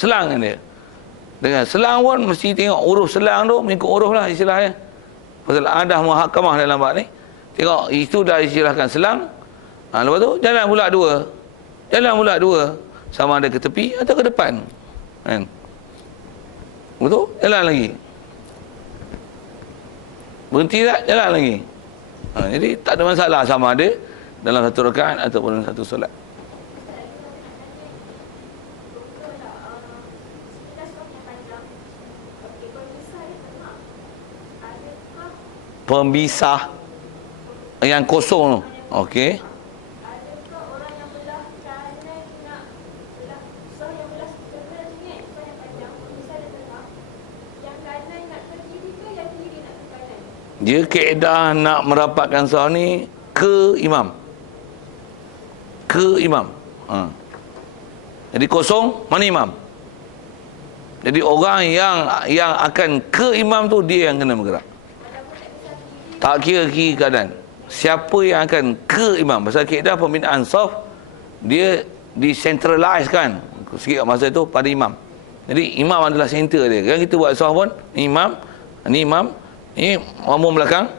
Selang kan dia. Dengan selang pun mesti tengok uruf selang tu, mengikut uruf lah istilahnya. Pasal ada muhakamah dalam bab ni. Tengok itu dah istilahkan selang. Lepas tu jalan pula dua. Jalan pula dua. Sama ada ke tepi atau ke depan. Kan? Betul? Jalan lagi. Berhenti tak? Jalan lagi. Jadi tak ada masalah sama ada dalam satu rakaat ataupun satu solat. Pemisah yang kosong tu. Okey. Adakah orang yang belah kanan nak belah sah yang belah kanan ni sah yang panjang, pemisah dan tengah. Yang kanan nak ke kiri ke yang kiri nak ke kanan? Dia kaedah nak merapatkan sah ni ke imam. Ke imam. Jadi kosong mana imam. Jadi orang yang akan ke imam tu dia yang kena bergerak. Tak kira kiri kanan. Siapa yang akan ke imam. Pasal kaedah pembinaan saf dia dicentralizekan sikit masa itu pada imam. Jadi imam adalah center dia. Kan kita buat saf pun imam, ni makmum belakang.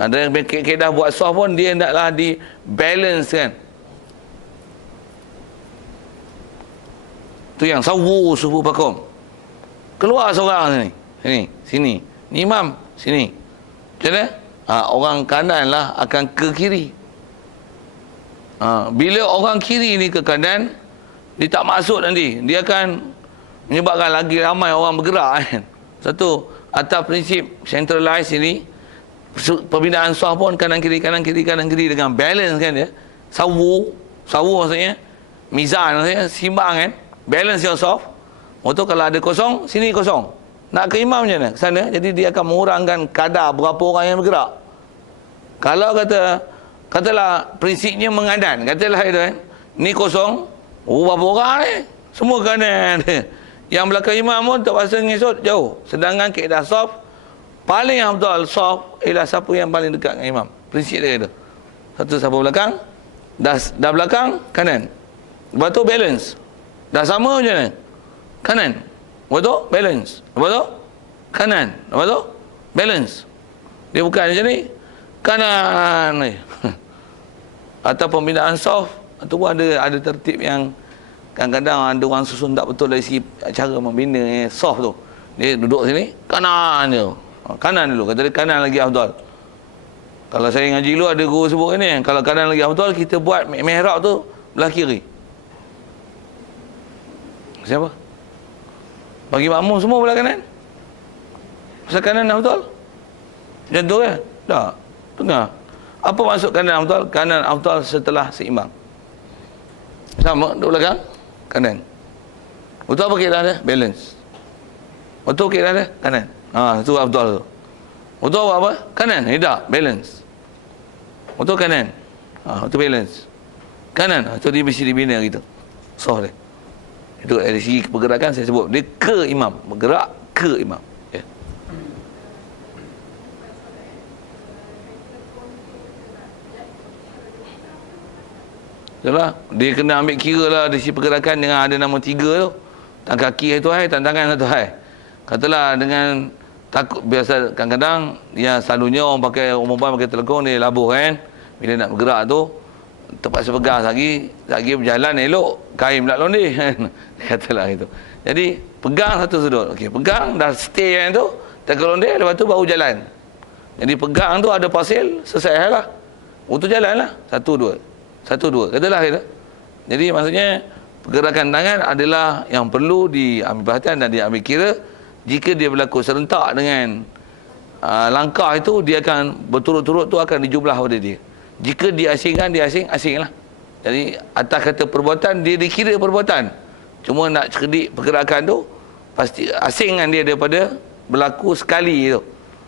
Dan kaedah buat saf pun dia hendaklah di balance kan. Tu yang sawu sufu bakum. Keluar seorang sini. Ni imam sini. Macam mana? Orang kanan lah akan ke kiri. Bila orang kiri ni ke kanan, dia tak masuk nanti. Dia akan menyebabkan lagi ramai orang bergerak kan. Satu, atas prinsip centralize ini, pembinaan saf pun kanan kiri dengan balance kan dia. Sawu maksudnya, mizan maksudnya, simbang kan. Balance your saf. Waktu kalau ada kosong, sini kosong. Nak ke imam macam mana? Ke sana. Jadi dia akan mengurangkan kadar berapa orang yang bergerak. Kalau katalah prinsipnya mengadan. Katalah itu kan. Ni kosong. Berapa orang ni? Semua kanan. Yang belakang imam pun terpaksa ngesot jauh. Sedangkan kaedah saf, paling afdal saf ialah siapa yang paling dekat dengan imam. Prinsip dia itu. Satu siapa belakang. Dah belakang, kanan. Lepas tu balance. Dah sama macam mana? Kanan. Lepas tu balance. Lepas tu kanan. Lepas tu balance. Dia bukan macam ni. Kanan ni. Atau pembinaan saf ataupun ada tertib yang kadang-kadang ada orang susun tak betul dari segi cara membina saf tu. Dia duduk sini, kanan dia. Kanan dulu. Kata dia kanan lagi afdal. Kalau saya ngaji dulu ada guru sebut ni, kalau kanan lagi afdal kita buat mihrab tu belah kiri. Siapa? Bagi makmum semua belah kanan. Pasal kanan afdal. Macam tu kan? Tak. Tengah. Apa maksud kanan afdal? Kanan afdal setelah seimbang. Sama, duduk belakang, kanan. Betul apa kira dia? Balance. Betul kira dia? Kanan. Itu afdal tu. Betul apa? Kanan. Tak, balance. Betul kanan. Itu balance. Kanan. Itu dia mesti dibina gitu. Soh dia. Itu dari segi pergerakan saya sebut. Dia ke imam. Bergerak ke imam. Ya. Itulah. Dia kena ambil kira lah dari segi pergerakan dengan ada nama 3 tu. Tangan kaki satu hai, tangan satu hai. Katalah dengan takut, biasa kadang-kadang yang selalunya orang perempuan pakai telekong dia labuh kan. Bila nak bergerak tu terpaksa pegang lagi berjalan elok kain pula londe kan. Katalah itu. Jadi pegang satu sudut. Okey, pegang dah stay yang tu, tekan londe lepas tu baru jalan. Jadi pegang tu ada pasil selesai lah. Untuk jalan lah. 1 2. 1 2. Katalah kita. Jadi maksudnya pergerakan tangan adalah yang perlu diambil perhatian dan diambil kira. Jika dia berlaku serentak dengan langkah itu, dia akan berturut-turut tu akan dijumlah pada dia. Jika diasingkan, asing lah. Jadi atas kata perbuatan, dia dikira perbuatan. Cuma nak cerdik pergerakan tu, pasti asingkan dia daripada berlaku sekali tu.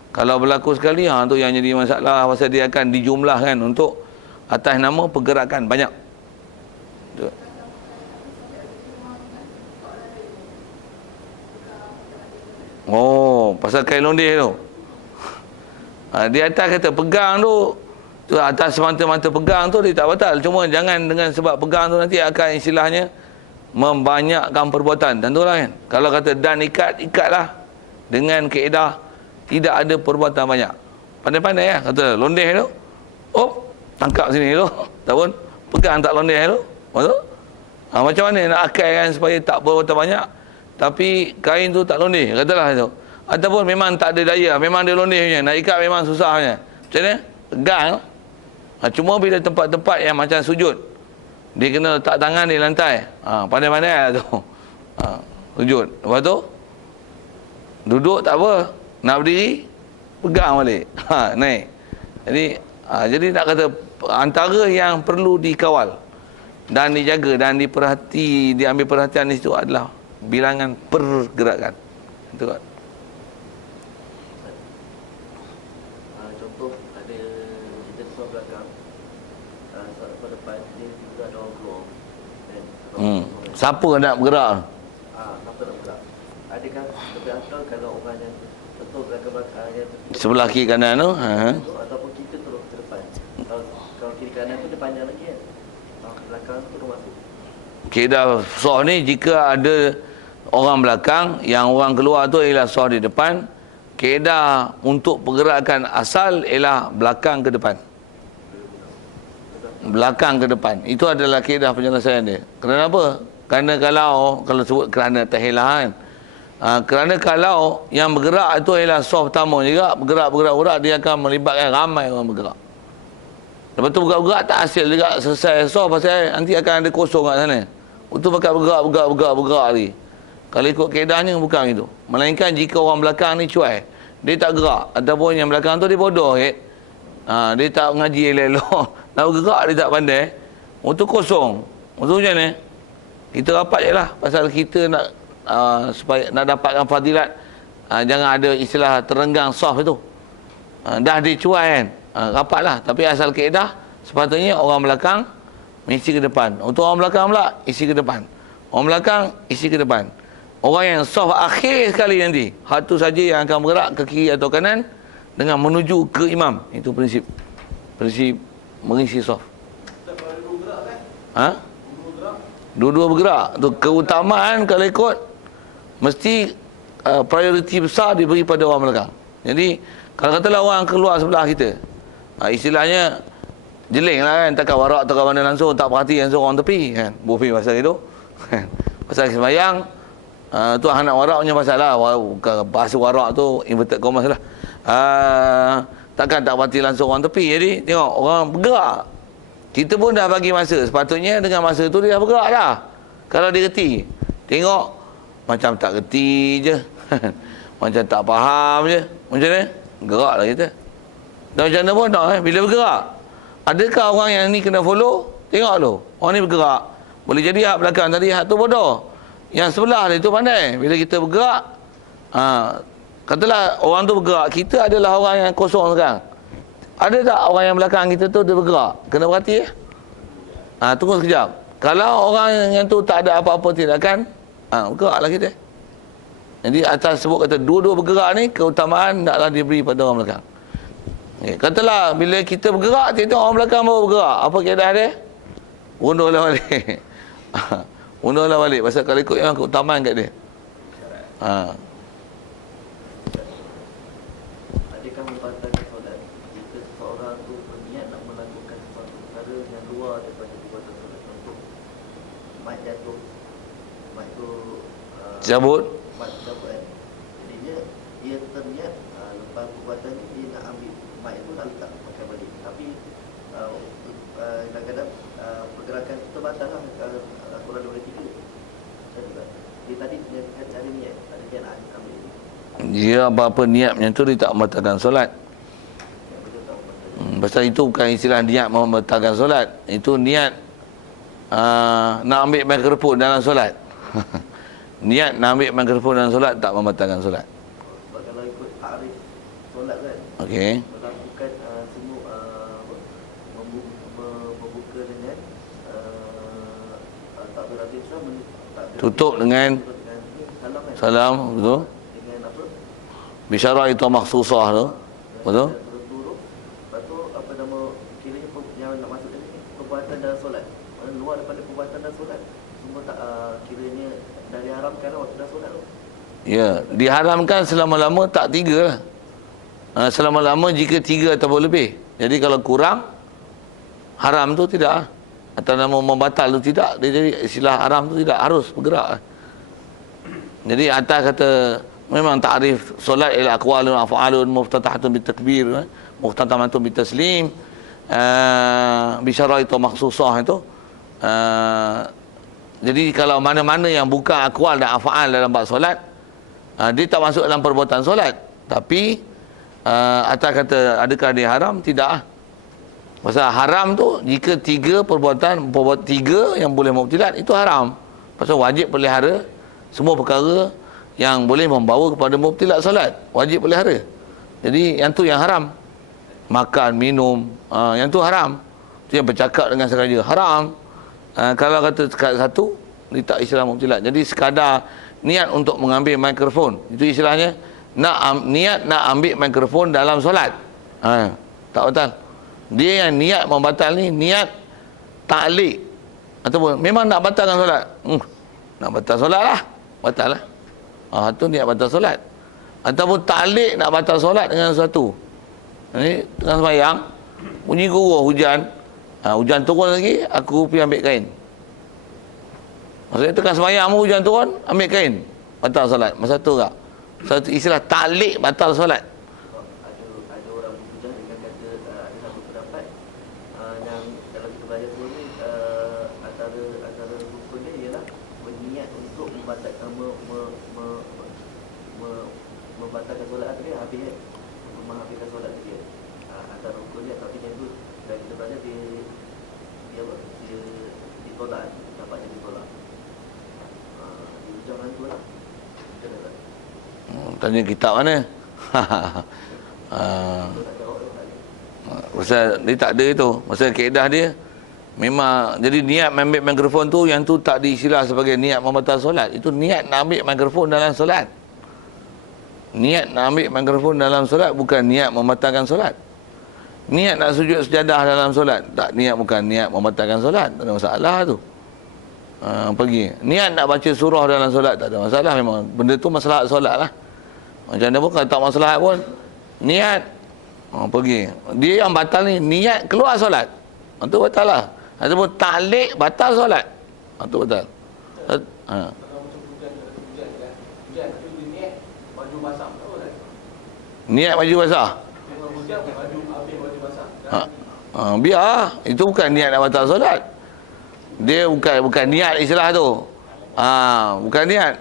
Kalau berlaku sekali, tu yang jadi masalah. Pasal dia akan dijumlahkan untuk atas nama pergerakan banyak. Pasal kain londeh tu. Di atas kata pegang tu atas semata-mata pegang tu dia tak batal. Cuma jangan dengan sebab pegang tu nanti akan istilahnya membanyakkan perbuatan. Tentulah kan. Kalau kata dan ikat, ikatlah dengan kaedah tidak ada perbuatan banyak. Pandai-pandai ya, kata londeh tu. Oh, tangkap sini tu. Ataupun pegang tak londeh tu. Betul? Macam mana nak akaikan supaya tak perbuatan banyak tapi kain tu tak londeh, katalah tu. Ataupun memang tak ada daya, memang dia londeh punya, nak ikat memang susahnya. Macam mana? Pegang. Cuma bila tempat-tempat yang macam sujud, dia kena letak tangan di lantai. Pandai-pandai lah tu. Sujud. Lepas tu duduk tak apa, nak berdiri pegang balik. Naik. Jadi nak kata antara yang perlu dikawal dan dijaga dan diambil perhatian di situ adalah bilangan pergerakan. Itu kan. Contoh ada kita sebelah belakang, sebelah depan dia juga ada orang keluar. Siapa nak bergerak? Siapa nak bergerak? Adakah lebih akal kalau orang yang betul belakang-belakang yang Sebelah kiri kanan tu? ataupun kita terus ke depan? Kalau kiri kanan tu dia panjang lagi kan? Belakang tu terus masuk. Kaedah soh ni, jika ada orang belakang, yang orang keluar tu ialah soh di depan, kaedah untuk pergerakan asal ialah belakang ke depan. Belakang ke depan. Itu adalah kaedah penyelesaian dia. Kenapa? Kerana kalau sebut kerana tahilah kan. Kerana kalau yang bergerak itu ialah soh pertama juga, bergerak, dia akan melibatkan ramai orang bergerak. Lepas tu bergerak tak hasil juga selesai soh, pasal nanti akan ada kosong kat sana. Itu pakai bergerak lagi. Kalau ikut kaedahnya bukan itu. Melainkan jika orang belakang ni cuai, dia tak gerak, ataupun yang belakang tu dia bodoh dia tak mengaji elok-elok, nak bergerak dia tak pandai, itu kosong. Itu macam mana? Kita rapat je lah, pasal kita nak supaya nak dapatkan fadilat. Jangan ada istilah terenggang soft itu. Dah dicuai kan, rapatlah. Tapi asal kaedah sepatutnya orang belakang isi ke depan. Untuk orang belakang pula isi ke depan. Orang belakang isi ke depan. Orang yang soft akhir sekali nanti, hatu saja yang akan bergerak ke kiri atau kanan dengan menuju ke imam. Itu prinsip mengisi soft. Dua-dua bergerak. Tu keutamaan kalau ikut, mesti prioriti besar diberi pada orang belakang. Jadi kalau katalah orang keluar sebelah kita, istilahnya jeling lah kan, takkan warak atau mana langsung tak perhati langsung orang tepi kan, bufi pasal itu. Pasal sembahyang tu anak warak punya pasal lah. Bahasa warak tu inverted commas lah. Takkan tak perhati langsung orang tepi. Jadi tengok orang bergerak, kita pun dah bagi masa, sepatutnya dengan masa tu dia dah bergerak dah. Kalau dia reti, tengok macam tak reti je macam tak faham je, macam mana gerak lah kita. Dan macam mana pun tak bila bergerak, adakah orang yang ni kena follow? Tengok tu, orang ni bergerak, boleh jadi hak belakang tadi hak tu bodoh, yang sebelah dia tu pandai. Bila kita bergerak, katalah orang tu bergerak, kita adalah orang yang kosong sekarang, ada tak orang yang belakang kita tu dia bergerak? Kena perhati tunggu sekejap. Kalau orang yang tu tak ada apa-apa tindakan, bergeraklah kita. Jadi atas sebut kata dua-dua bergerak ni, keutamaan taklah diberi pada orang belakang. Katalah bila kita bergerak, tengok orang belakang baru bergerak, apa kaedah dia? Unduhlah balik. Unduhlah balik. Pasal kalau ikut yang keutamaan kat dia. Adakah membatalkan solat jika seseorang tu berniat nak melakukan sesuatu perkara yang luar daripada perbuatan solat? Contoh, mic jatuh, mic tu Cabut. mic cabut kan. Jadinya dia terniat lepas perbuatan ni dia nak ambil mic tu, nak letak pakai balik. Tapi kadang-kadang pergerakan tu terbatal lah, kurang daripada 3. Dia tadi dia ada niat, dia nak ambil ni. Dia apa-apa niatnya tu, dia tak membatalkan solat. Pasal itu bukan istilah niat membatalkan solat. Itu niat nak ambil mikrofon dalam solat. Niat nak ambil mikrofon dalam solat tak membatalkan solat. Sebab kalau ikut tarikh solat kan, Okey. melakukan semua membuka dengan takbiratul ihram, Tutup dengan salam kan, salam, betul? dengan apa, Bisyarah itu makhsusah tu. Betul? turut. Lepas tu apa nama, kiranya yang nak masuk ni perbuatan dalam solat, luar daripada perbuatan dalam solat, semua tak solat tu. Ya, diharamkan selama-lama tak 3 lah. Selama-lama jika 3 ataupun lebih. Jadi kalau kurang, haram tu tidak. Atau nama membatal tu tidak. Dia jadi istilah haram tu tidak harus bergerak. Jadi atas kata memang ta'rif solat ila aqwalun af'alun muftatahatun bitakbir, muftatamatun bitaslim, bi syaraitu makhsusah itu. Jadi kalau mana-mana yang bukan aqwal dan af'al dalam bab solat, dia tak masuk dalam perbuatan solat. Tapi atas kata adakah dia haram? Tidak. Pasal haram tu jika 3 perbuatan 3 yang boleh mubtilat itu haram. Pasal wajib pelihara semua perkara yang boleh membawa kepada mubtilat solat, wajib pelihara. Jadi yang tu yang haram. Makan, minum, yang tu haram. Tu yang bercakap dengan sengaja haram. Kalau kata satu, dia tak istilah mubtilat. Jadi sekadar niat untuk mengambil mikrofon, itu istilahnya niat nak ambil mikrofon dalam solat. Tak betul. Dia yang niat membatal ni niat ta'liq ataupun memang nak batalkan solat. Nak batal solat lah, batal lah. Tu niat batal solat. Ataupun ta'liq nak batal solat dengan sesuatu. Ini tengah sembahyang, bunyi guruh hujan. Hujan turun lagi, aku pergi ambil kain. Maksudnya tengah sembahyang hujan turun, ambil kain, batal solat. Masa tu tak? Satu istilah ta'liq batal solat. Ada orang berhujah dengan kata ada satu pendapat yang kalau kita belajar dulu ni antara rukun dia ialah berniat untuk membatalkan membatalkan solat dia habis menghabiskan solat dia. Antara rukun dia, tapi yang tu kalau kita belajar dia apa? Dia ditolak, dapat dia ditolak. Dia jangan tu lah. Kita dah Tanya kitab mana? Pasal dia tak ada itu. Pasal kaedah dia memang, jadi niat ambil mikrofon tu, yang tu tak diistilah sebagai niat membatal solat. Itu niat nak ambil mikrofon dalam solat. Niat nak ambil mikrofon dalam solat bukan niat membatalkan solat. Niat nak sujud sejadah dalam solat, tak, niat bukan niat membatalkan solat. Tak ada masalah tu. Pergi niat nak baca surah dalam solat, tak ada masalah. Memang benda tu masalah solat lah. Macam mana pun kalau tak masalah pun niat pergi. Dia yang batal ni niat keluar solat, itu batal lah. Ataupun ta'liq batal solat, itu batal. Niat baju basah, biar itu bukan niat nak batal solat. Dia bukan niat istilah tu. Bukan niat.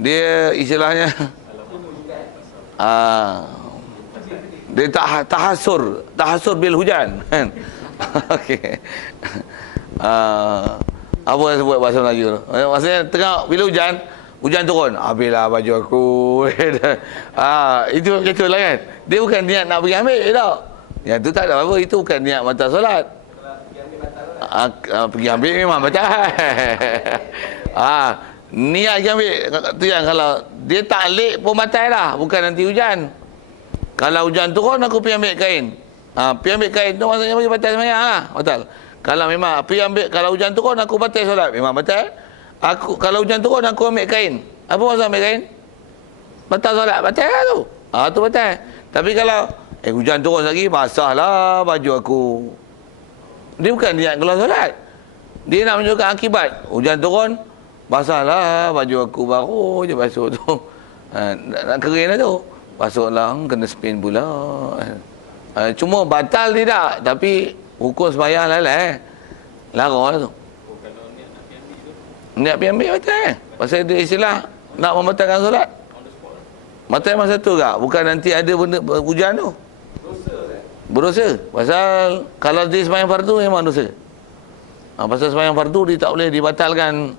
Dia istilahnya dia tahasur bil hujan kan. Okey. Apa yang sebut bahasa Melayu tu? Maksudnya tengah bila hujan turun, habislah baju aku. Itu macam lah kan. Dia bukan niat nak pergi ambil tau. Yang tu tak ada apa, itu bukan niat batal solat. Pergi ambil memang batal. Niat pergi ambil tu yang kalau dia ta'liq pun batal lah, bukan nanti hujan. Kalau hujan turun aku pergi ambil kain. Pergi ambil kain tu maksudnya bagi batal sembahyang lah, batal. Kalau memang pergi ambil, kalau hujan turun aku batal solat, memang batal. Kalau hujan turun aku ambil kain. Apa maksud ambil kain? Batal solat, batal lah tu. Tu batal. Tapi kalau hujan turun lagi, basahlah baju aku. Dia bukan niat keluar solat. Dia nak menunjukkan akibat. Hujan turun, basahlah baju aku, baru je basuh tu. Nak kering lah tu. Basuhlah, kena spin pula. Cuma batal tidak, tapi hukum sembahyang lalai. Larang lah tu. Niat pergi ambil batal. Pasal dia istilah nak membatalkan solat. Batal masa tu tak? Bukan nanti ada benda hujan tu. Berdosa. Pasal kalau dia sembahyang fardu memang dosa. Pasal sembahyang fardu dia tak boleh dibatalkan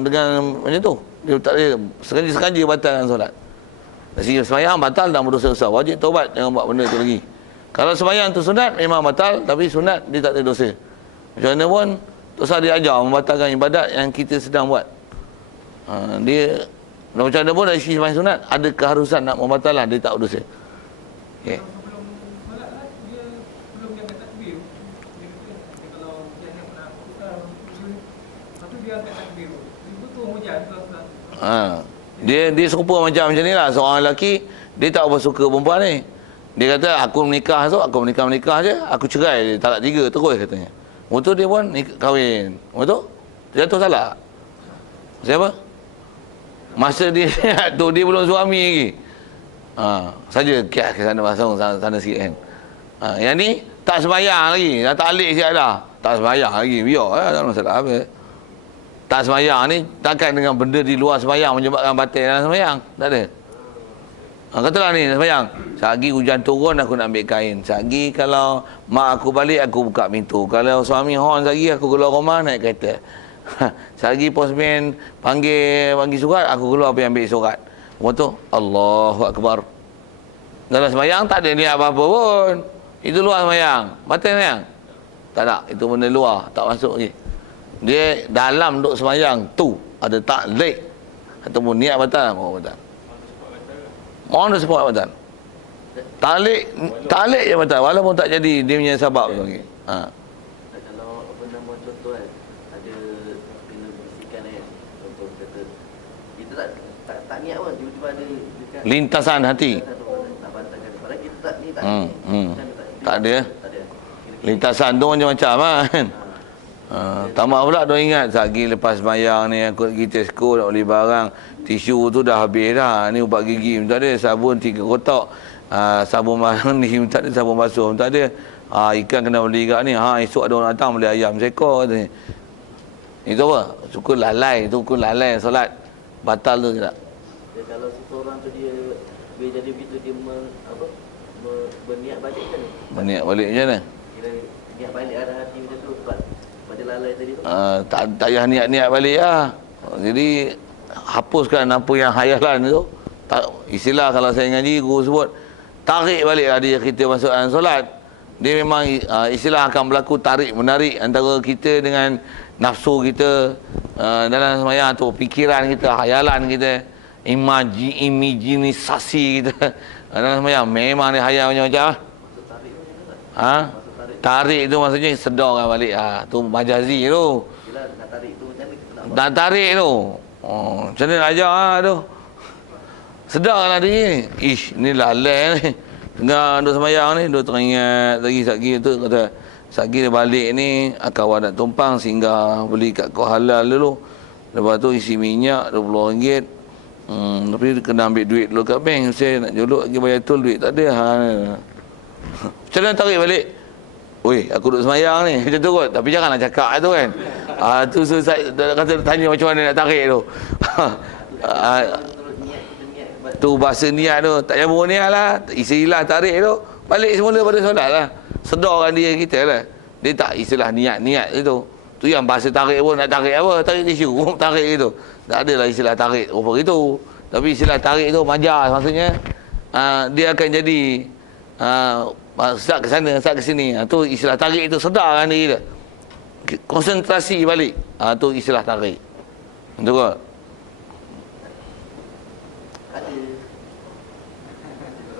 dengan macam tu. Dia tak boleh sengaja batalkan solat. Dari sembahyang batal dan berdosa besar. Wajib taubat, jangan buat benda tu lagi. Kalau sembahyang tu sunat memang batal, tapi sunat dia tak ada dosa. Macam mana pun dosa dia ajar membatalkan ibadat yang kita sedang buat. Dia macam mana pun dari sisi sembahyang sunat ada keharusan nak membatalkan, dia tak berdosa. Okey. Dia serupa macam ni lah. Seorang lelaki, dia tak apa suka perempuan ni. Dia kata, aku menikah tu, aku menikah je, aku cerai dia, talak 3 terus katanya. Betul dia pun kahwin. Betul? Jatuh salah. Siapa? Masa dia tu, dia belum suami lagi. Saja kias ke sana pasang sana sikit kan. Yang ni tak sembahyang lagi, dah tak alik siap dah. Tak sembahyang lagi, biar tak ada masalah apa. Tak sembahyang ni takkan dengan benda di luar sembahyang menyebabkan batal dalam sembahyang. Tak ada. Katalah ni sembahyang, sehari hujan turun aku nak ambil kain. Sehari kalau mak aku balik aku buka pintu. Kalau suami hon sehari aku keluar rumah naik kereta. Sehari postman panggil surat aku keluar pergi ambil surat. Betul? Allahu Akbar. Dalam sembahyang tak ada niat apa-apa pun. Itu luar sembahyang. Batal sembahyang? Tak nak. Itu benda luar. Tak masuk lagi. Dia dalam duk sembahyang tu ada taklid ataupun niat batal. Oh, batal. On the spot batal. Taklid je batal. Walaupun tak jadi dia punya sebab tu lagi. Kalau apa nama contoh kan, ada bila bisikan kan, contoh kata kita tak niat pun, tiba-tiba ada dekat Lintasan hati. nak batalkan. Padahal kita tak ni tak Tak ada. Lintasan tu macam-macam kan. Tamak pula dia ingat sehari lepas sembahyang ni aku pergi Tesco nak beli barang, tisu tu dah habis dah. Ni ubat gigi minta ada, sabun 3 kotak. Sabun mandi minta ada, sabun basuh minta ada. Ikan kena beli kat ni. Esok ada orang datang beli ayam seekor katanya. Itu apa? Suka lalai solat. Batal tu tidak? Ya, kalau seseorang tu dia jadi begitu dia berniat balik kan? Berniat balik macam mana? Kira niat balik ada hati macam tu sebab pada lalai tadi tu. Tak payah niat balik lah. Jadi hapuskan apa yang hayalan tu. Istilah kalau saya ngaji guru sebut tarik balik lah dia kita masuk dalam solat. Dia memang istilah akan berlaku tarik menarik antara kita dengan nafsu kita dalam sembahyang tu, fikiran kita, hayalan kita, imajinisasi kita dalam sembahyang memang dia hayal macam-macam. Tarik tu maksudnya sedarkan balik. Tu majazi tu. Yelah, nak tarik tu macam mana kita nak tarik tu. Macam mana nak ajar tu. Sedarkanlah dia ni. Ni lalai ni. Tengah duduk sembahyang ni, duduk teringat lagi satgi tu kata satgi dia balik ni kawan nak tumpang singgah beli kat kau halal dulu. Lepas tu isi minyak RM20. Tapi kena ambil duit dulu kat bank. Saya nak jolok lagi bayar tol, duit tak ada. Macam mana tarik balik? Oi, aku duduk sembahyang ni. Macam tu kot. Tapi janganlah cakap tu kan. Tu susah kata tanya macam mana nak tarik tu. Tu bahasa niat tu. Tak nyambung niat lah. Istilah tarik tu. Balik semula pada solat lah. Sedarkan dia kita lah. Dia tak istilah niat itu. Tu yang bahasa tarik pun nak tarik apa? Tarik tisu. Tarik itu. Tak adalah istilah tarik rupa itu. Tapi istilah tarik tu majas. Maksudnya dia akan jadi start ke sana, start ke sini. Tu istilah tarik itu. Sedarkan diri dia. Konsentrasi balik. Tu istilah tarik. Betul ke?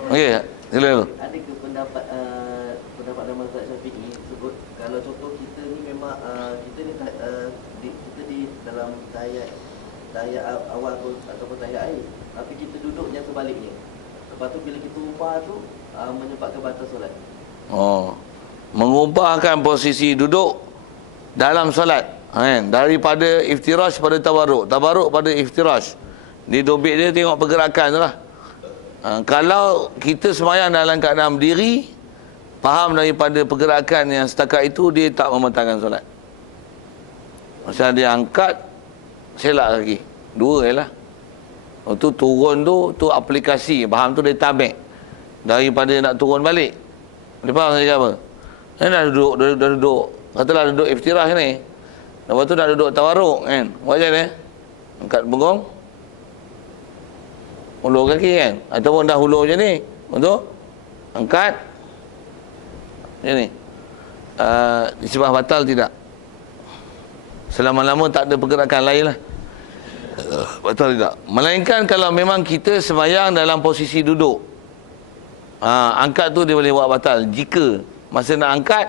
Okey, sila dulu. Ada ke pendapat dalam mazhab Syafi'i sebut kalau contoh kita ni memang kita ni kita di dalam tahiyat awal ataupun tahiyat akhir, tapi kita duduknya sebaliknya. Lepas tu bila kita ubah tu menyebabkan batal solat. Mengubahkan posisi duduk dalam solat kan, daripada iftirash pada tabarruk pada iftirash. Di dobit dia tengok pergerakan tu lah. Kalau kita sembahyang dalam keadaan berdiri, faham daripada pergerakan yang setakat itu, dia tak membatalkan solat. Masa dia angkat, selak lagi. 2 je lah. Tu turun tu aplikasi. Faham tu dia tabik. Daripada nak turun balik. Dia faham saya apa? Dia dah duduk. Katalah duduk iftirah ni. Lepas tu nak duduk tawarruk kan. Buat macam ni. Angkat punggung. Hulur kaki kan. Ataupun dah hulur macam ni. Betul? Angkat. Macam ni. Disebab batal tidak? Selama-lama tak ada pergerakan lain lah. Batal tidak? Melainkan kalau memang kita sembahyang dalam posisi duduk. Angkat tu dia boleh buat batal. Jika masa nak angkat,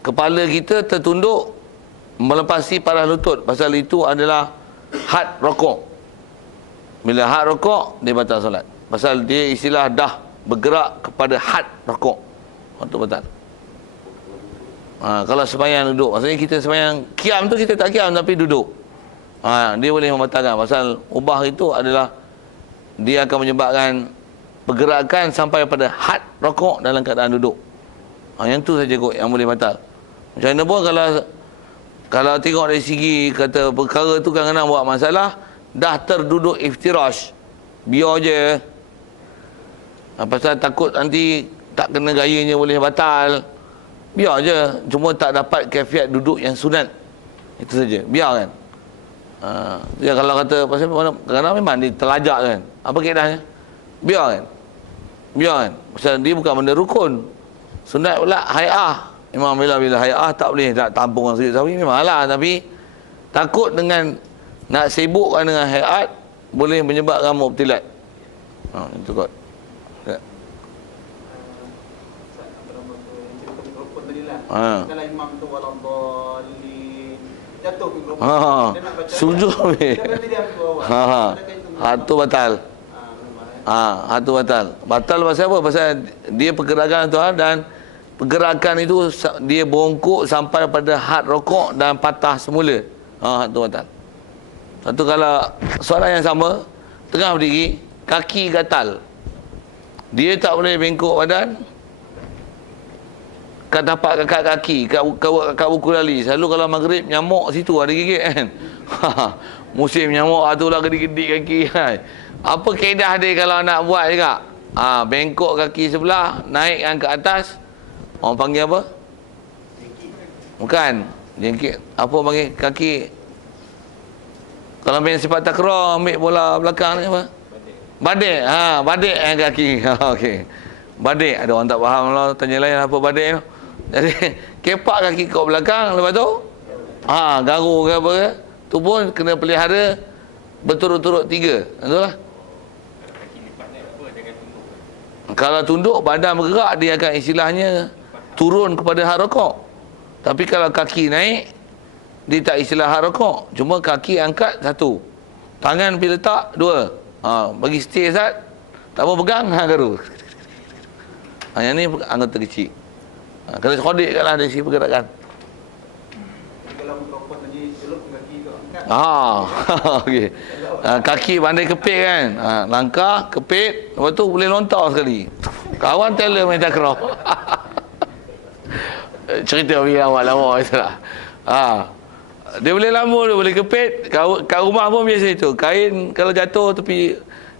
kepala kita tertunduk melepasi parah lutut. Pasal itu adalah had rokok. Bila had rokok, dia batal solat. Pasal dia istilah dah bergerak kepada had rokok. Waktu batal. Kalau sembahyang duduk, maksudnya kita sembahyang kiam tu kita tak kiam tapi duduk. Dia boleh membatalkan. Pasal ubah itu adalah dia akan menyebabkan pergerakan sampai pada had rokok dalam keadaan duduk. Yang tu saja kot yang boleh batal. Macam mana pun kalau tengok dari segi kata perkara tu kadang-kadang buat masalah, dah terduduk iftirash, biar je. Pasal takut nanti tak kena gayanya boleh batal, biar je. Cuma tak dapat kaifiat duduk yang sunat, itu saja, biar kan. Ya, kalau kata pasal kadang-kadang memang dia terlajak kan, apa kaedahnya, biar kan, biar kan. Pasal dia bukan benda rukun. Sunat pula hay'ah. Memang bila hay'ah tak boleh nak tampung orang sujud sahwi, memanglah. Tapi takut dengan nak sibukkan dengan hay'at boleh menyebabkan mubtilat. Itu kot. Ya. Kalau imam tu waladhdallin jatuh ke rukun, dia nak baca sujud habis. Tu batal. Tu batal. Batal pasal apa? Pasal dia pergerakan tu dan pergerakan itu dia bongkok sampai pada had rokok dan patah semula. Tu batal. Satu kalau soalan yang sama, tengah berdiri, kaki gatal. Dia tak boleh bengkok badan. Kat tapak kaki, kat buku lali. Selalu kalau maghrib nyamuk situ ada gigit kan. Musim nyamuk tu lah gedik-gedik kaki kan. Apa kaedah dia kalau nak buat juga? Bengkok kaki sebelah, naikkan ke atas. Orang panggil apa? Bukan jengkit. Apa panggil kaki? Kalau main sepak takraw, ambil bola belakang ni apa? Badik. Badik kaki. Okey. Badik. Ada orang tak faham lah, tanya lain apa badik tu. Jadi kepak kaki kau belakang, lepas tu garu ke apa ke, tu pun kena pelihara berturut-turut 3. Betul lah. Kalau tunduk, badan bergerak, dia akan istilahnya turun kepada had rokok. Tapi kalau kaki naik, dia tak istilah had rokok. Cuma kaki angkat 1, tangan pergi letak 2. Bagi stay Zat, tak mau pegang, garu. Yang ni anggota kecil. Kena kodik lah dari segi pergerakan. Kalau mikrofon tadi celup kaki tu angkat. Okey. Kaki pandai kepit kan. Langkah, kepit, lepas tu boleh lontar sekali. Kawan teller main takraw. Cerita biar awak lama itulah. Dia boleh lambung, dia boleh kepit. Kat rumah pun biasa itu. Kain kalau jatuh tepi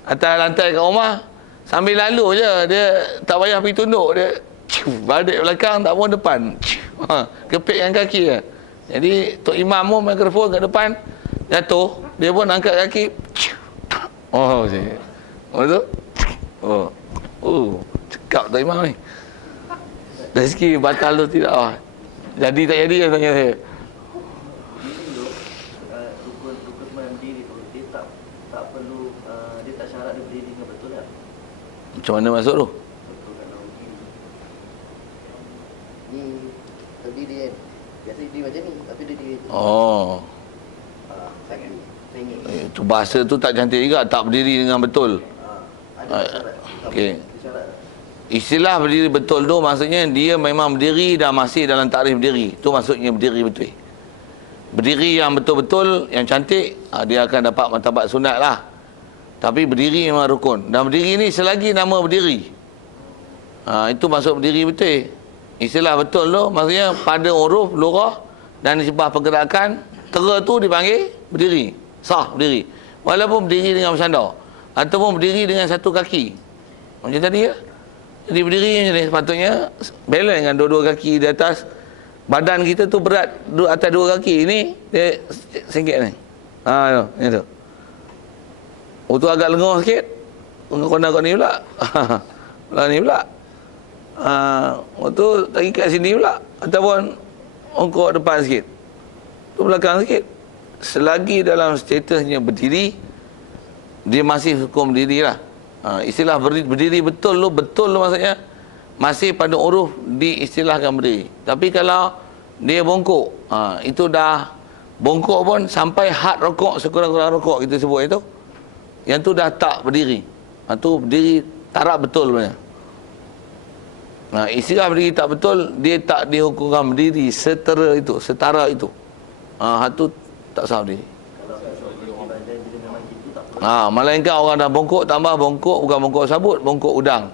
atas lantai kat rumah, sambil lalu je, dia tak payah pergi tunduk, dia balik belakang, tak mau depan. Kepitkan kaki je. Jadi Tok Imam pun mikrofon kat depan, jatuh, dia pun angkat kaki. Betul? Cekap Tok Imam ni. Dari segi batal tu tidak. Jadi tak jadi yang tanya saya. Rukun sembahyang berdiri tu dia tak perlu, dia tak syarat dia berdiri dengan betul kan? Macam mana masuk tu? Betul kalau berdiri. Ni berdiri kan. Biasa dia macam ni, tapi dia diri. Kaki tengik. Itu bahasa tu tak cantik juga, tak berdiri dengan betul. Ada syarat. Okey. Syarat. Istilah berdiri betul tu maksudnya dia memang berdiri dan masih dalam tarikh berdiri. Tu maksudnya berdiri betul. Berdiri yang betul-betul, yang cantik, dia akan dapat martabat sunat lah. Tapi berdiri memang rukun. Dan berdiri ni selagi nama berdiri. Itu maksud berdiri betul. Istilah betul tu maksudnya pada huruf, lurah dan nisbah pergerakan, tera tu dipanggil berdiri. Sah berdiri. Walaupun berdiri dengan bersandar. Ataupun berdiri dengan satu kaki. Macam tadi ya. Jadi berdiri macam ni, sepatutnya balance dengan dua-dua kaki di atas. Badan kita tu berat atas dua kaki. Ini dia singgit ni. Ni tu. Tu agak lenguh sikit. Kena kat ni pula. Belah ni pula. Tu lagi kat sini pula. Ataupun ongkok depan sikit. Tu belakang sikit. Selagi dalam statusnya berdiri, dia masih hukum berdiri lah. Istilah berdiri betul tu maksudnya masih pada huruf diistilahkan berdiri. Tapi kalau dia bongkok, itu dah bongkok pun sampai had rokok, sekurang-kurang rokok kita sebut itu, Yang tu dah tak berdiri. Tu berdiri tarap betul sebenarnya. Nah, istilah berdiri tak betul, dia tak dihukumkan berdiri setara itu. Tu tak sah berdiri. Kalau badan bila memang gitu tak apa. Melainkan orang dah bongkok, tambah bongkok, bukan bongkok sabut, bongkok udang.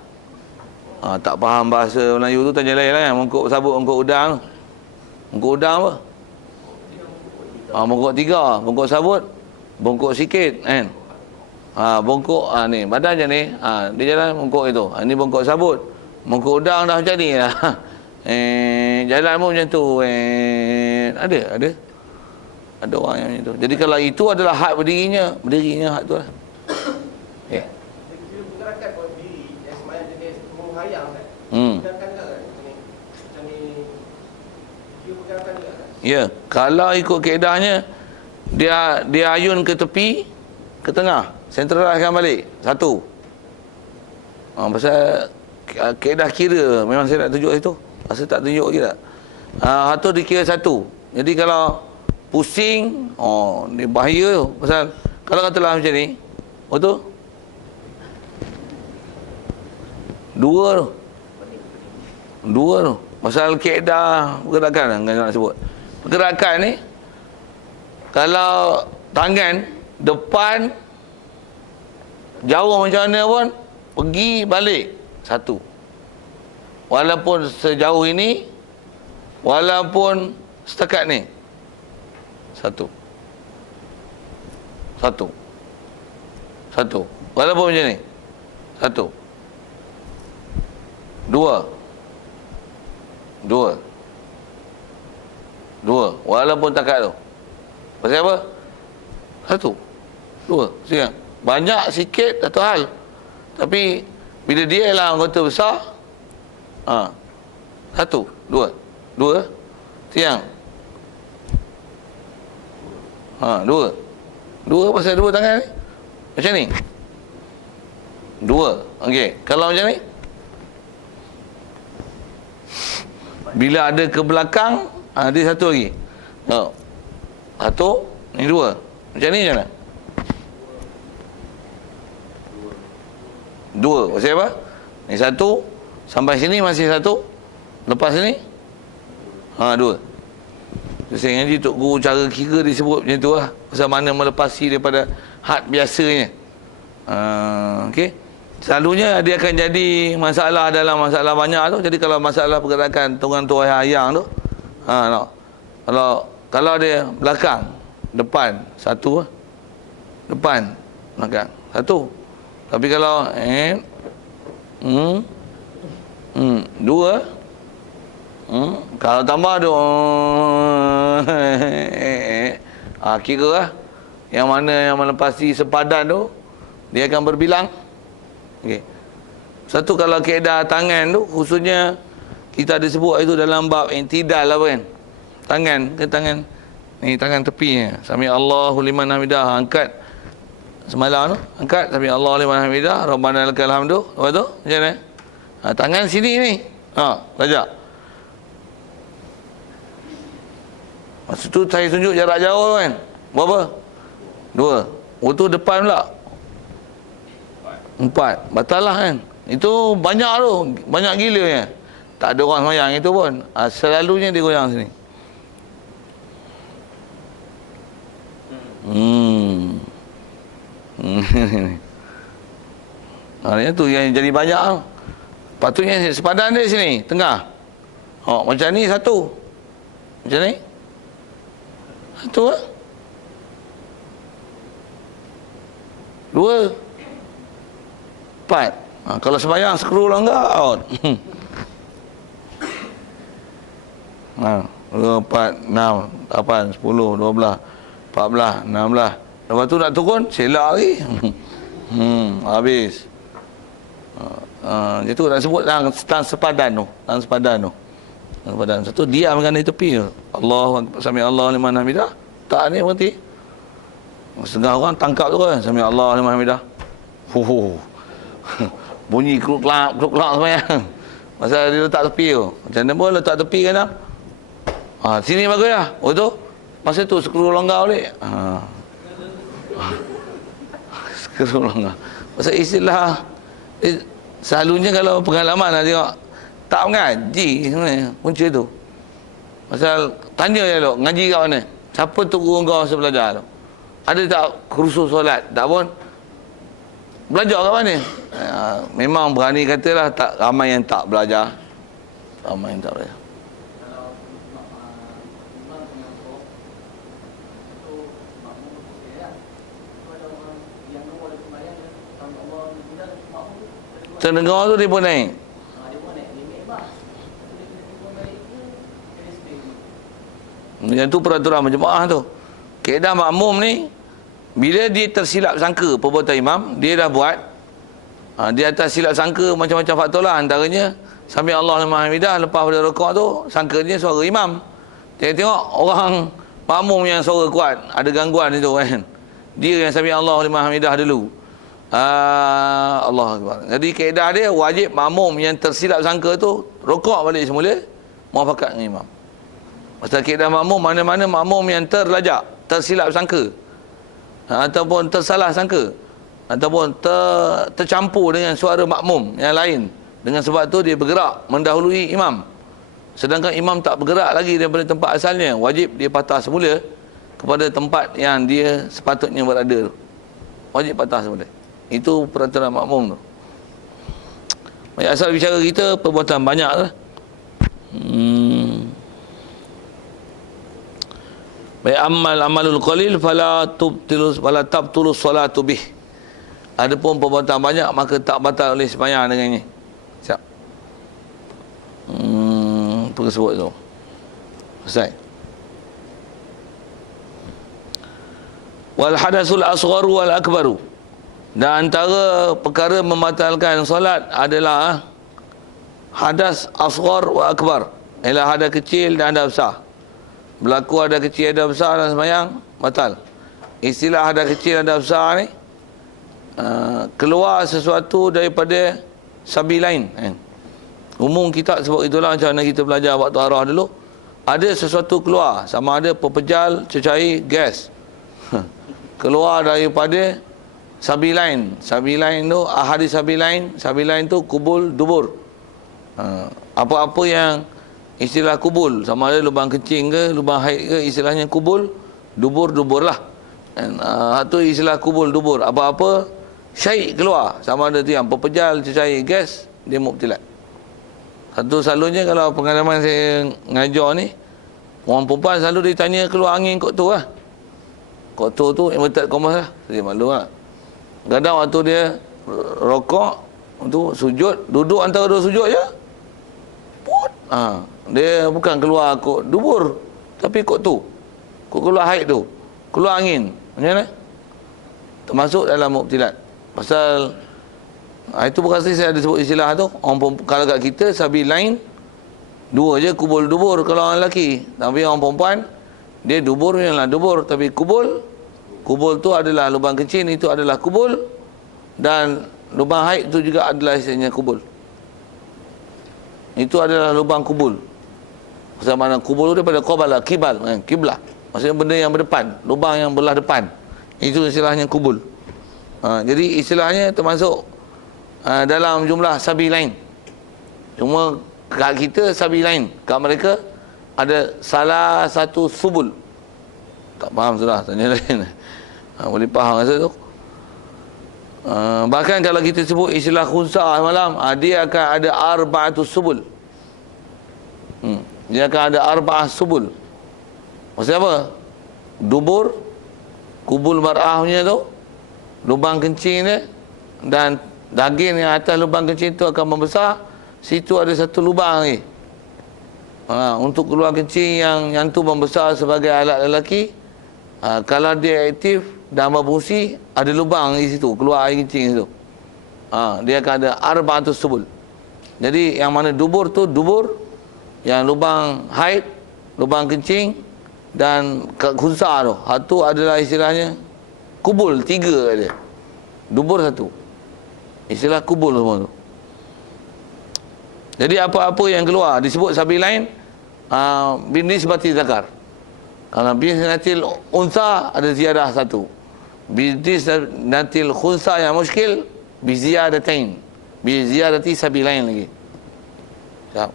Tak faham bahasa Melayu tu tanya lain lah. Bongkok sabut, bongkok udang. Bongkok udang apa? Bongkok 3, bongkok sabut, bongkok sikit kan. Bongkok ni badan je ni. Dia jalan bongkok itu. Ni bongkok sabut. Bongkok udang dah macam ni lah. Jalan pun macam tu. Ada orang yang macam tu. Jadi kalau itu adalah hak berdirinya hak tu lah. Bila pergerakan berdiri yang sembahyang jenis menghayang kan. Pergerakan juga kan macam ni. Dia pergerakan juga kan. Ya, kalau ikut kaedahnya dia ayun ke tepi, ke tengah, sentralkan balik. Satu. Pasal kaedah kira memang saya nak tunjuk itu. Pasal tak tunjuk lagi tak. Satu dikira satu. Jadi kalau pusing, ni bahaya tu. Pasal kalau katalah macam ni, betul? Dua tu. Pasal kaedah pergerakan kan nak sebut. Pergerakan ni kalau tangan depan jauh macam mana pun pergi balik satu. Walaupun sejauh ini, walaupun setakat ni. Satu. Walaupun macam ni. Satu. Dua. Walaupun takat tu. Pasal apa? Satu. Dua. Siap. Banyak sikit satu hal. Tapi bila dia lah anggota besar, satu. Dua. Siang. Dua pasal dua tangan ni. Macam ni. Dua. Okey. Kalau macam ni, bila ada ke belakang, dia satu lagi. Satu, ni dua. Macam ni macam mana? Dua. Pasal apa? Ni satu, sampai sini masih satu. Lepas sini, dua. Saya ngaji Tok Guru cara kira disebut macam tu lah. Pasal mana melepasi daripada had biasanya. Okey. Selalunya dia akan jadi masalah dalam masalah banyak tu. Jadi kalau masalah pergerakan tunggang tuai hayang tu, kalau dia belakang, depan, satu. Depan, belakang, satu. Tapi kalau dua, kalau tambah tu, kira lah. Yang mana yang melepasi sepadan tu, dia akan berbilang. Okey. Satu, kalau kaedah tangan tu, khususnya kita ada sebut itu dalam bab intidal lah kan. Tangan ni tangan tepinya. Sami Allahu liman hamidah, angkat semalam tu, angkat sami Allahu liman hamidah, Rabbana lakal hamdu. Lepas tu macam mana? Tangan sini ni. Belajar. Masa tu saya tunjuk jarak jauh kan. Berapa? Dua. Tu depan pula. Empat. Batal lah kan. Itu banyak tu. Banyak gila ya. Tak ada orang semayang itu pun. Selalunya dia goyang sini. Yang tu yang jadi banyak. Patutnya sepadan dia sini. Tengah. Macam ni satu. Macam ni. Satu lah. Dua. Empat. Kalau sembahyang skru langgar, out. 2, 4, 6, 8, 10, 12, 14, 16. Lepas tu nak turun, selak lagi. Habis. Itu nak sebut tang sepadan tu. Sepadan. Satu diam kan di tepi. Allah sami Allah liman hamidah. Tak ni berhenti. Setengah orang tangkap tu kan. Sami Allah liman hamidah. Bunyi kruk-klak semayang. Masa dia letak tepi tu. Macam mana pun letak tepi kan. Sini bagus lah. Tu. Masa tu skru longgar balik. Astagfirullah. Pasal istilah selalunya kalau pengalaman lah tengok tak mengaji sebenarnya punca tu. Pasal tanya je lo, ngaji kat mana? Siapa tu guru kau masa belajar tu? Ada tak kursus solat? Tak pun. Belajar kat mana? Memang berani katalah tak ramai yang tak belajar. Ramai yang tak belajar. Kalau imam mengatur itu makmum bersih ya. Kalau orang yang nombor sembahyang sama Allah kemudian makmum Terdengar tu dia pun naik. dia pun naik limit bah. Dia pun balik itu jadi stay. Yang tu peraturan berjemaah tu. Kaedah makmum ni, bila dia tersilap sangka perbuatan imam, dia dah buat. Dia atas silap sangka macam-macam faktor lah. Antaranya, sambil Allah Maha Hamidah, lepas pada rukuk tu, sangkanya suara imam. Tengok orang makmum yang suara kuat, ada gangguan itu kan. Dia yang sambil Allah Maha Hamidah dulu. Allah Akbar. Jadi kaedah dia, wajib makmum yang tersilap sangka tu, rukuk balik semula, muafakat dengan imam. Pasal kaedah makmum, mana-mana makmum yang terlajak, tersilap sangka, ataupun tersalah sangka, ataupun tercampur dengan suara makmum yang lain, dengan sebab tu dia bergerak mendahului imam, sedangkan imam tak bergerak lagi daripada tempat asalnya, wajib dia patah semula kepada tempat yang dia sepatutnya berada. Wajib patah semula. Itu peraturan makmum tu. Asal bicara kita perbuatan banyak lah. Baik, amalul qalil fala tabtulus salatu bih. Adapun perbuatan banyak maka tak batal oleh sembahyang dengannya. Siap. Apa sebut tu? Selesai. Wal hadasul asgharu wal akbaru. Dan antara perkara membatalkan solat adalah hadas asghar wa akbar. Ialah hadas kecil dan hadas besar. Berlaku hadas kecil, hadas besar dan sembahyang batal. Istilah hadas kecil, hadas besar ni, keluar sesuatu daripada sabi lain. Umum kita sebut itulah, macam mana kita belajar waktu arah dulu. Ada sesuatu keluar, sama ada pepejal, cecair, gas. Keluar daripada sabi lain. Sabi lain tu, hadis sabi lain tu kubul, dubur. Apa-apa yang istilah kubul, sama ada lubang kencing ke, lubang haid ke, istilahnya kubul, dubur lah. Itu istilah kubul, dubur. Apa-apa syait keluar, sama ada tiang pepejal, cecair, gas, dia mubtilat. Satu selalunya kalau pengalaman saya ngajar ni, orang perempuan selalu ditanya keluar angin kotor lah. Kotor tu inverted commas lah, dia maklum lah. Kadang waktu dia rokok tu sujud, duduk antara dua sujud je, dia bukan keluar kok dubur, tapi kok tu, kok keluar haid tu, keluar angin, macam mana? Termasuk dalam mubtilat. Pasal itu bukan saya ada sebut istilah tu. Kalau kat kita sabi lain dua je, kubul dubur kalau orang lelaki. Tapi orang perempuan dia dubur ialah dubur, tapi kubul tu adalah lubang kecil, itu adalah kubul, dan lubang haid itu juga adalah istilahnya kubul. Itu adalah lubang kubul. Pasal mana kubul tu daripada qabala, kiblah. Maksudnya benda yang berdepan, lubang yang belah depan. Itu istilahnya kubul. Jadi istilahnya termasuk dalam jumlah sabi lain. Cuma kat kita sabi lain, kat mereka ada salah satu subul. Tak faham sudah, tanya lain. Boleh faham rasa tu. Bahkan kalau kita sebut istilah khunsa malam, dia akan ada arba'atus subul. Dia akan ada arba'ah subul. Maksudnya apa? Dubur, kubul mar'ah punya tu, lubang kencing dia, dan daging yang atas lubang kencing tu akan membesar. Situ ada satu lubang lagi. Untuk keluar kencing yang tu membesar sebagai alat lelaki. Kalau dia aktif dan berfungsi, ada lubang di situ, keluar air kencing situ. Dia akan ada arba'atus subul. Jadi yang mana dubur tu, dubur, yang lubang haid, lubang kencing, dan khunsa tu, itu adalah istilahnya kubul, 3 ada. Dubur 1. Istilah kubul semua tu. Jadi apa-apa yang keluar disebut sabi lain, binisbati zakar. Kalau binisbatil unsa ada ziyadah 1. natil khunsa yang muskil biziyadatain, biziyadati sabilain lagi. Siap.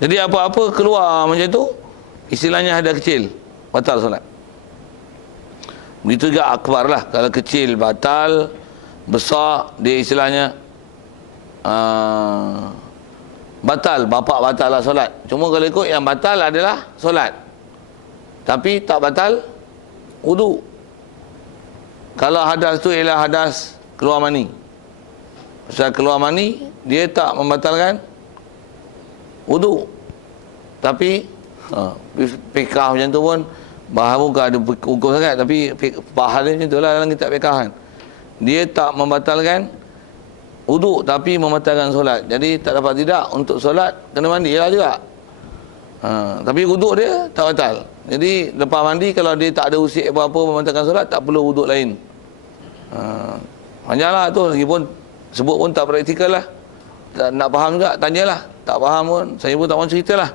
Jadi apa-apa keluar macam tu, istilahnya hadas kecil, batal solat. Begitu juga akbar lah. Kalau kecil batal, besar dia istilahnya batal, bapak batal lah solat. Cuma kalau ikut yang batal adalah solat, tapi tak batal wudu. Kalau hadas tu ialah hadas keluar mani. Pasal keluar mani dia tak membatalkan wudu. Tapi fikah macam tu pun bahawa bukan ada hukum sangat, tapi faham dia macam tu lah dalam kitab fikah kan. Dia tak membatalkan wudu tapi membatalkan solat. Jadi tak dapat tidak, untuk solat kena mandi lah juga. Tapi wudu dia tak batal. Jadi lepas mandi kalau dia tak ada usik apa-apa membatalkan solat, tak perlu wudu lain. Panjanglah tu, lagipun sebut pun tak praktikal lah. Tak, nak faham juga tanyalah. Tak faham pun saya pun tak mahu ceritalah.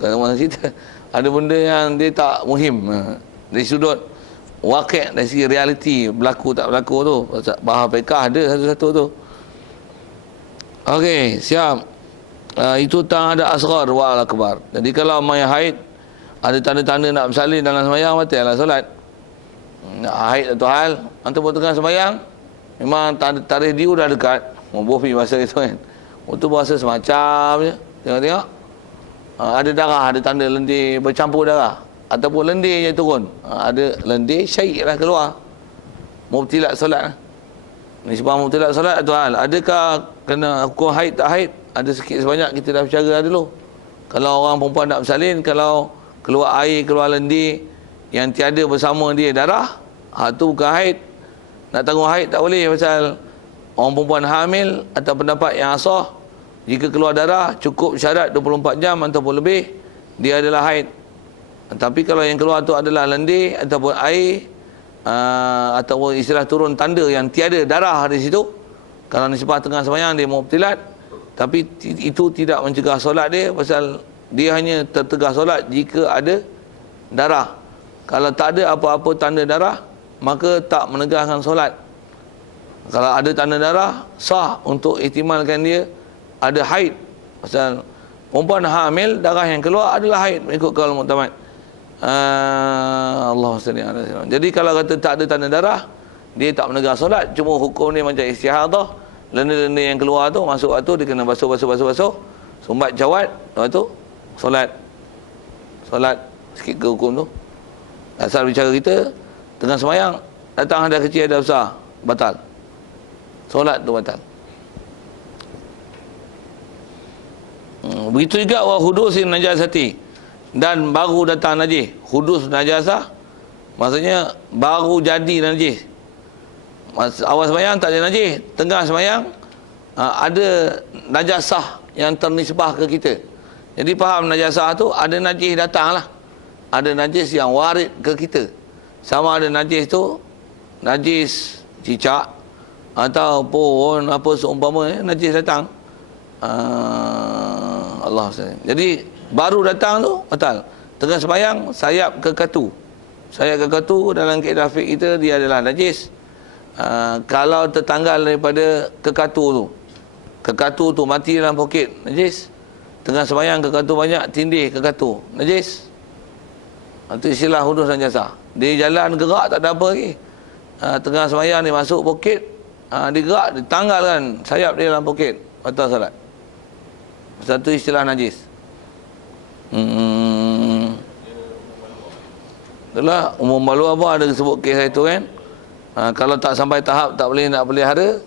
Kalau mahu cerita ada benda yang dia tak muhim dari sudut wakil, dari segi realiti berlaku tak berlaku tu. Bahas fiqah ada satu-satu tu. Okey, siap. Itu tang ada asghar wal akbar. Jadi kalau mai haid ada tanda-tanda nak bersalin dalam sembahyang, batal lah solat. Nak haid atau hal antum pun tengah sembahyang, memang tarikh dia dah dekat. Bofi masa itu kan. Itu bahasa semacam je. Tengok-tengok. Ada darah, ada tanda lendir bercampur darah, ataupun lendir je turun. Ada lendir syair lah keluar. Mubtilat solat. Ni sebab mubtilat solat tu hal. Adakah kena hukum haid tak haid? Ada sikit sebanyak kita dah bercara dulu. Kalau orang perempuan nak bersalin, kalau keluar air, keluar lendir yang tiada bersama dia darah, tu bukan haid. Nak tanggung haid tak boleh, pasal orang perempuan hamil atau pendapat yang asah, jika keluar darah cukup syarat 24 jam ataupun lebih, dia adalah haid. Tapi kalau yang keluar tu adalah lendir ataupun air, ataupun istilah turun tanda yang tiada darah di situ, kalau nisbah tengah sembahyang dia mubtilat, tapi itu tidak mencegah solat dia, pasal dia hanya tertegah solat jika ada darah. Kalau tak ada apa-apa tanda darah, maka tak menegahkan solat. Kalau ada tanda darah, sah untuk ihtimalkan dia ada haid. Pasal perempuan hamil, darah yang keluar adalah haid mengikut kaul muktamad. Allahumma salli ala sayyidina. Jadi kalau kata tak ada tanda darah, dia tak menegak solat, cuma hukum dia macam istihadah. Lendir-lendir yang keluar tu, masuk waktu dia kena basuh, sumbat jawad, lepas tu solat. Solat sikit ke hukum tu. Asal bicara kita tengah sembahyang, datang hadas kecil hadas besar, batal. Solat tu batal. Begitu juga wa hudusin najasati, dan baru datang najis. Hudus najasah maksudnya baru jadi najis. Awal sembahyang tak ada najis, tengah sembahyang ada najasah yang ternisbah ke kita. Jadi faham najasah tu, ada najis datang lah, ada najis yang warid ke kita. Sama ada najis tu najis cicak ataupun apa seumpama najis datang. Allah SWT. Jadi baru datang tu batal. Tengah sembahyang sayap ke katu. Sayap ke katu dalam kaedah fiqh kita dia adalah najis. Kalau tertanggal daripada kekatu tu, kekatu tu mati dalam poket, najis. Tengah sembahyang kekatu banyak, tindih kekatu, najis. Itu istilah hudus najasah. Dia jalan gerak tak ada apa lagi. Tengah sembahyang dia masuk poket, dia gerak, dia tanggalkan sayap dia dalam poket, batal salat. Satu istilah najis. Itulah umum malu apa ada sebut kes itu kan. Kalau tak sampai tahap tak boleh nak pelihara,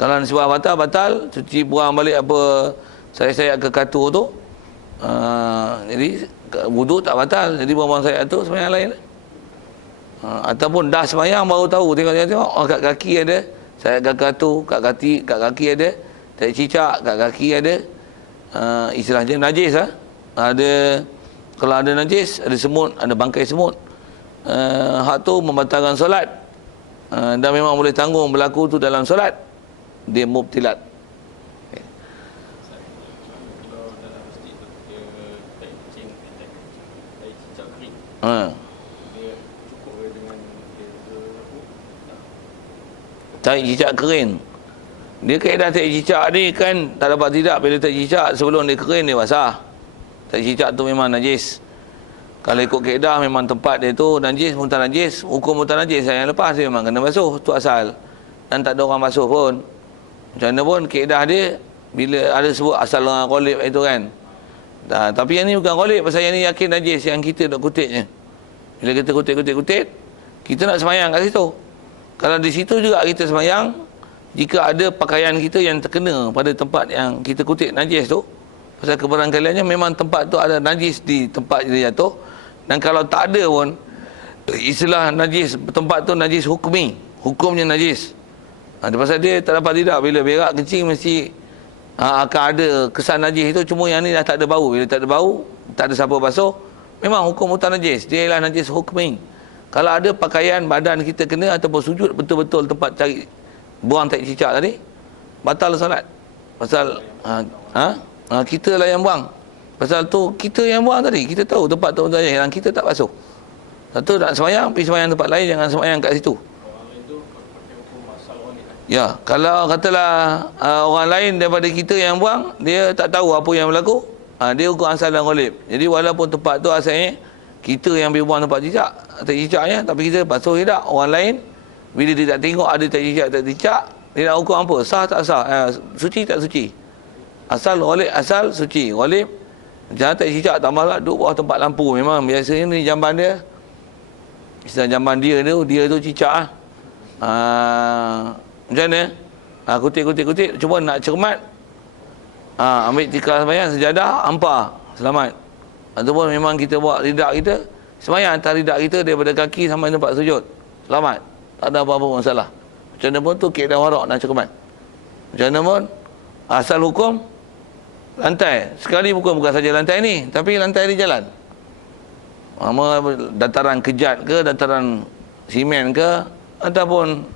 kalau nisbah batal, cuci buang balik apa sayap-sayap ke katu tu. Jadi wuduk tak batal, jadi buang sayap tu sembahyang lain. Ataupun dah sembahyang baru tahu, tengok kat kaki ada sayap ke katu, kat kaki ada sayap cicak, kat kaki ada istilahnya najis lah. Ada, kalau ada najis, ada semut, ada bangkai semut, hak tu membatalkan solat, dan memang boleh tanggung berlaku tu dalam solat, dia mubtilat. tarik cicak kering. Dia kaedah tarik cicak ni kan tak dapat tidak bila tarik cicak sebelum dia kering dia basah. Tarik cicak tu memang najis. Kalau ikut kaedah memang tempat dia tu najis, muntah najis, hukum muntah najis yang lepas dia memang kena basuh, tu asal. Dan tak ada orang basuh pun. Macam mana pun kaedah dia bila ada sebut asal orang ghalib itu kan. Tapi yang ni bukan ghalib, pasal yang ni yakin najis yang kita nak kutipnya. Bila kita kutip, kita nak semayang kat situ. Kalau di situ juga kita semayang, jika ada pakaian kita yang terkena pada tempat yang kita kutip najis tu, pasal kebarangkaliannya memang tempat tu ada najis di tempat dia jatuh. Dan kalau tak ada pun, istilah najis tempat tu najis hukmi, hukumnya najis. Pasal dia tak dapat tidak, bila berak kencing mesti akan ada kesan najis itu. Cuma yang ni dah tak ada bau. Bila tak ada bau, tak ada siapa basuh, memang hukum muntah najis. Dia ialah najis hukmi. Kalau ada pakaian badan kita kena ataupun sujud betul-betul tempat cari buang tarik cicak tadi, batal solat. Pasal kita lah yang buang. Pasal tu kita yang buang tadi, kita tahu tempat tu najis dan kita tak basuh. Satu nak semayang, pergi semayang tempat lain, jangan semayang kat situ. Ya, kalau katalah orang lain daripada kita yang buang, dia tak tahu apa yang berlaku, dia hukum asal dan ghalib. Jadi walaupun tempat tu asalnya kita yang pergi buang tempat cicaknya, tapi kita basuh tidak. Orang lain bila dia tak tengok ada tak cicak, dia nak hukum apa? Sah tak sah? Suci tak suci? Asal ghalib, asal suci. Ghalib jangan tak cicak, tambah lah duduk bawah tempat lampu. Memang biasanya ni jamban dia, istilah jamban dia tu cicak macam mana? Kutip, cuba nak cermat, ambil tikar sembahyang, sejadah, ampar, selamat. Ataupun memang kita bawa lidak kita, sembahyang hantar lidak kita daripada kaki sampai tempat sujud, selamat. Tak ada apa-apa masalah. Macam mana pun tu kaedah warak nak cermat. Macam mana pun asal hukum lantai. Sekali bukan saja lantai ni, tapi lantai di jalan. Dataran kejat ke, dataran simen ke, ataupun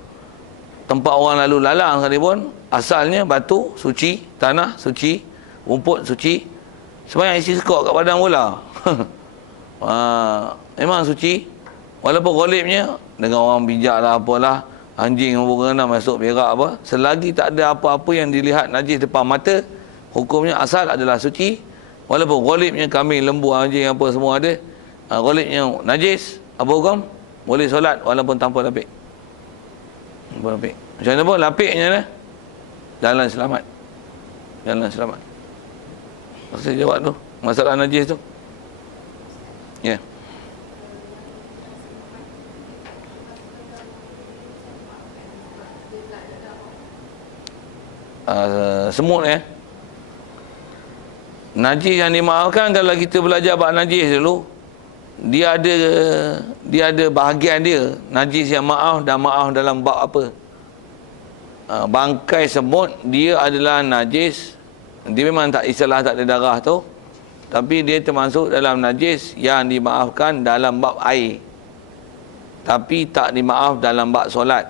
tempat orang lalu lalang sekalipun, asalnya batu suci, tanah suci, rumput suci. Sembahyang isi sekok kat badan pula. Memang suci. Walaupun ghalibnya dengan orang bijak lah apalah, anjing kena masuk berak apa, selagi tak ada apa-apa yang dilihat najis depan mata, hukumnya asal adalah suci. Walaupun ghalibnya kambing, lembu, anjing apa semua ada, ghalibnya najis, apa hukum? Boleh solat walaupun tanpa lapik. Macam mana pun lapiknya lah, jalan selamat. Jalan selamat. Saya jawab tu masalah najis tu. Ya. Semut najis yang dimaafkan kalau kita belajar bab najis dulu, dia ada bahagian dia najis yang maaf dan maaf dalam bab apa. Bangkai semut dia adalah najis. Dia memang tak istilah tak ada darah tu, tapi dia termasuk dalam najis yang dimaafkan dalam bab air, tapi tak dimaaf dalam bab solat.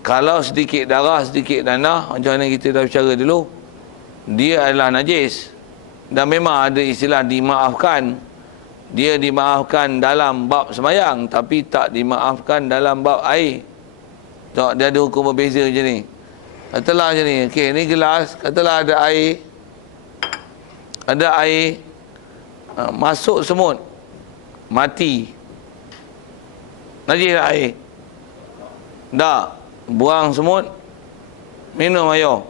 Kalau sedikit darah, sedikit nanah, macam mana kita dah bicara dulu, dia adalah najis. Dan memang ada istilah dimaafkan. Dia dimaafkan dalam bab sembahyang, tapi tak dimaafkan dalam bab air. Tengok, dia ada hukum berbeza macam ni. Katalah macam ni, okey, ni gelas, katalah ada air. Ada air, masuk semut, mati. Najis tak air? Tak. Buang semut, minum air.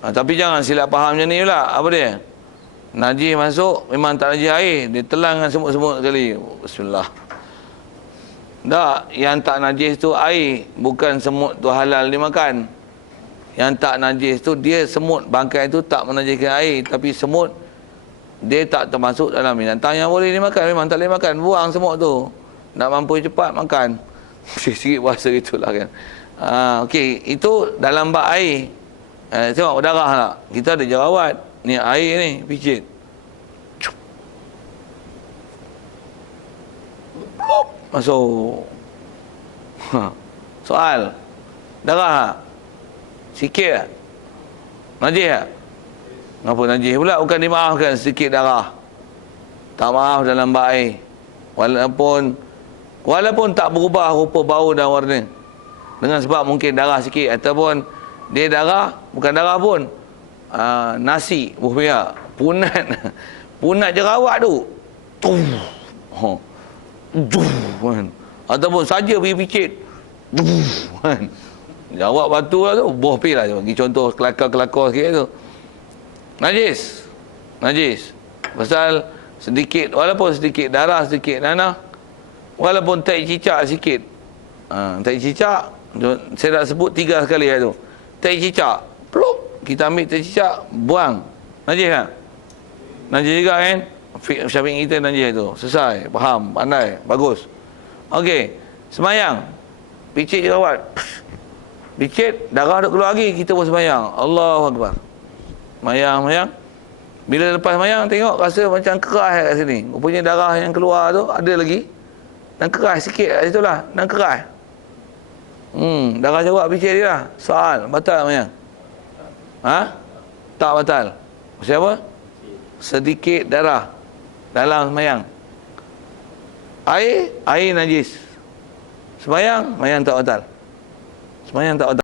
Tapi jangan silap faham macam ni pula. Apa dia? Najis masuk, memang tak najis air. Dia telan dengan semut-semut sekali. Bismillah. Tak, yang tak najis tu air. Bukan semut tu halal dimakan. Yang tak najis tu, dia semut, bangkai tu tak menajiskan air. Tapi semut, dia tak termasuk dalam binatang yang boleh dimakan. Memang tak boleh makan. Buang semut tu. Nak mampu cepat makan. Sikit bahasa itulah kan. Okey, itu dalam bab air. Tengok darah tak? Kita ada jerawat. Ni air ni, picit. Masuk. Soal. Darah tak? Sikit tak? Najis tak? Kenapa najis pula? Bukan dimaafkan sedikit darah. Tak maaf dalam bab air. Walaupun tak berubah rupa bau dan warna. Dengan sebab mungkin darah sikit ataupun dia darah, bukan darah pun. Nasi buah pihak, punat. Punat jerawat tu. Kan. Ataupun saja pergi picit. Kan. Jawab batu lah tu, buah pil lah tu. Bagi contoh kelakar-kelakar sikit tu. Najis. Najis. Pasal sedikit, walaupun sedikit darah, sedikit nanah, walaupun tai cicak sikit. Tai cicak, saya dah sebut 3 sekali lah tu. Tai cicak, pluk, kita ambil tai cicak, buang. Najis tak? Najis juga kan? Syafiq kita najis tu. Selesai, faham, pandai, bagus. Okey, semayang. Picit jerawat. Picit, darah duk keluar lagi, kita pun semayang. Allahu Akbar. Semayang. Bila lepas semayang, tengok rasa macam keras kat sini. Rupanya darah yang keluar tu ada lagi. Dan keras sikit kat situ lah. Dan keras. Darah jerawat picit dia lah. Soal, batal semayang? Tak batal. Siapa? Sedikit darah dalam semayang. Air najis. Semayang tak batal. Semayang tak batal.